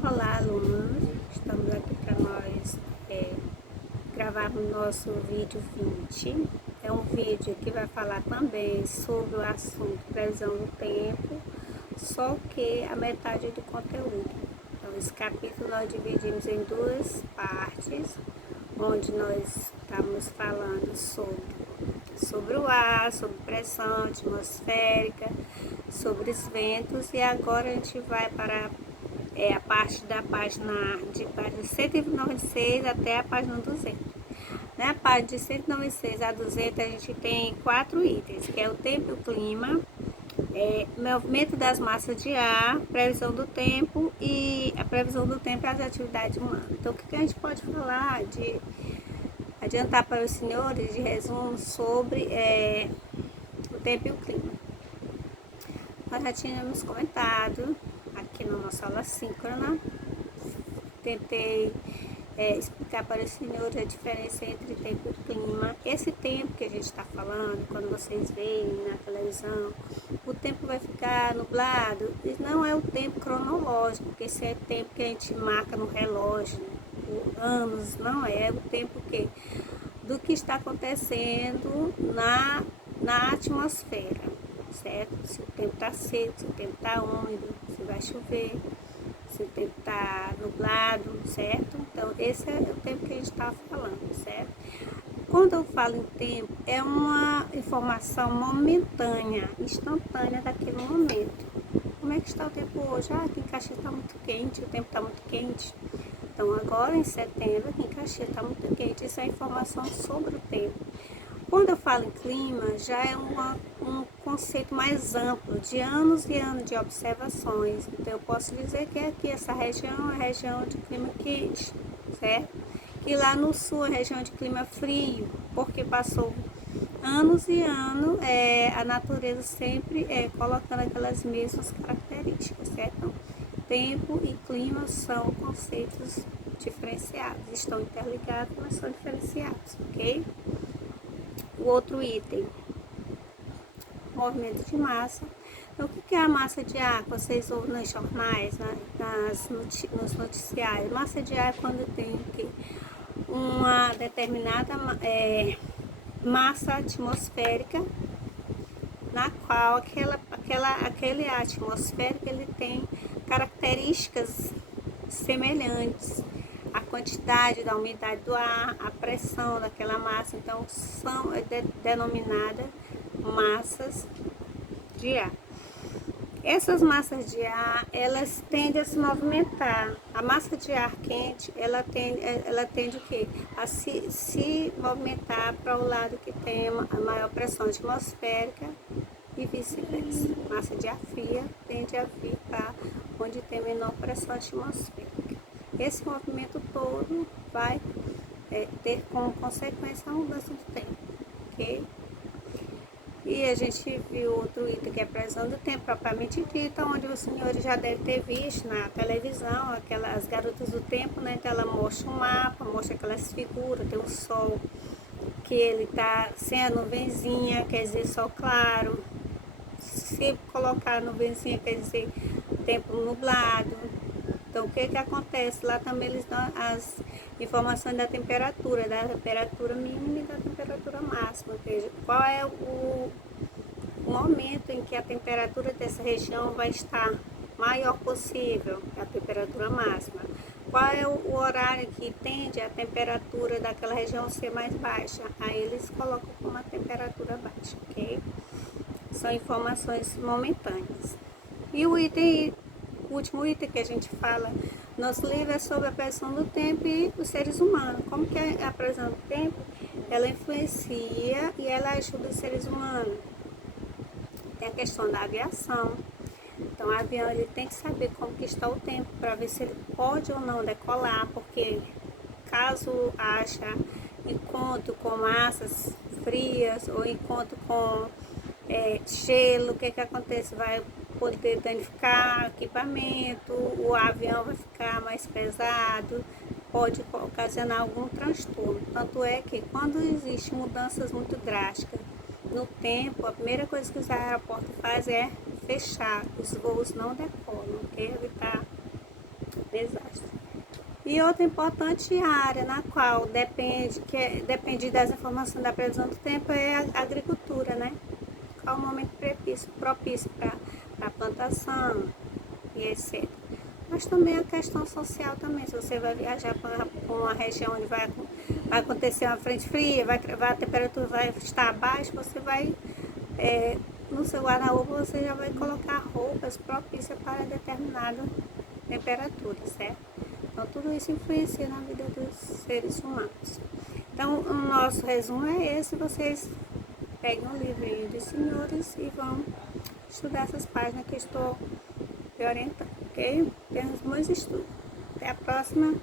Olá, alunos! Estamos aqui para nós gravarmos nosso vídeo 20. É um vídeo que vai falar também sobre o assunto previsão do tempo, só que a metade do conteúdo. Então, esse capítulo nós dividimos em duas partes, onde nós estamos falando sobre o ar, sobre pressão atmosférica, sobre os ventos, e agora a gente vai para a parte da página 196 até a página 200. Na página de 196 a 200 a gente tem 4 itens, que é o tempo e o clima, movimento das massas de ar, previsão do tempo e a previsão do tempo e as atividades humanas. Então, o que a gente pode falar de adiantar para os senhores de resumo sobre o tempo e o clima? Nós já tínhamos comentado aqui na nossa aula síncrona, tentei explicar para os senhores a diferença entre tempo e clima. Esse tempo que a gente está falando, quando vocês veem na televisão, o tempo vai ficar nublado, isso não é o tempo cronológico, porque esse é o tempo que a gente marca no relógio, por anos, não é o tempo do que está acontecendo na atmosfera, certo? Se o tempo está seco, se o tempo está úmido, se vai chover, se o tempo está nublado, certo? Então, esse é o tempo que a gente está falando, certo? Quando eu falo em tempo, é uma informação momentânea, instantânea daquele momento. Como é que está o tempo hoje? Aqui em Caxias está muito quente, o tempo está muito quente. Então, agora em setembro, aqui em Caxias está muito quente. Isso é informação sobre o tempo. Quando eu falo em clima, já é um conceito mais amplo, de anos e anos de observações. Então, eu posso dizer que aqui essa região é a região de clima quente, certo? E lá no sul é a região de clima frio, porque passou anos e anos a natureza sempre colocando aquelas mesmas características, certo? Então, tempo e clima são conceitos diferenciados, estão interligados, mas são diferenciados, ok? O outro item, movimento de massa. Então, o que é a massa de ar que vocês ouvem nos jornais, nos noticiários? Massa de ar é quando tem uma determinada massa atmosférica, na qual aquele ar atmosférico ele tem características semelhantes. A quantidade da umidade do ar, a pressão daquela massa, então são denominadas massas de ar. Essas massas de ar, elas tendem a se movimentar. A massa de ar quente, ela tende o quê? A se movimentar para o lado que tem a maior pressão atmosférica e vice-versa. Massa de ar fria tende a vir para onde tem menor pressão atmosférica. Esse movimento todo vai ter como consequência a mudança do tempo, ok? E a gente viu outro item que é a previsão do tempo propriamente dita, onde os senhores já devem ter visto na televisão, aquelas garotas do tempo, né? Então ela mostra um mapa, mostra aquelas figuras, tem o sol, que ele tá sem a nuvenzinha, quer dizer sol claro. Se colocar a nuvenzinha, quer dizer tempo nublado. Então, o que acontece? Lá também eles dão as informações da temperatura mínima e da temperatura máxima. Ou seja, qual é o momento em que a temperatura dessa região vai estar maior possível, a temperatura máxima. Qual é o horário que tende a temperatura daquela região ser mais baixa? Aí eles colocam como a temperatura baixa, ok? São informações momentâneas. E o último item que a gente fala no nosso livro é sobre a previsão do tempo e os seres humanos. Como que a previsão do tempo, ela influencia e ela ajuda os seres humanos. Tem a questão da aviação. Então, o avião ele tem que saber como que está o tempo para ver se ele pode ou não decolar, porque caso haja encontro com massas frias ou encontro com gelo, o que acontece? Vai poder danificar o equipamento, o avião vai ficar mais pesado, pode ocasionar algum transtorno. Tanto é que quando existem mudanças muito drásticas no tempo, a primeira coisa que os aeroportos fazem é fechar, os voos não decolam, ok? Evitar desastre. E outra importante área na qual depende das informações da previsão do tempo é a agricultura, né? Qual o momento propício para a plantação e etc. Mas também a questão social também, se você vai viajar para uma região onde vai acontecer uma frente fria, a temperatura vai estar abaixo, você vai, no seu guarda-roupa, você já vai colocar roupas propícias para determinada temperatura, certo? Então, tudo isso influencia na vida dos seres humanos. Então, o nosso resumo é esse. Vocês peguem um livrinho dos senhores e vão estudar essas páginas que eu estou orientando, ok? Temos muitos estudos. Até a próxima.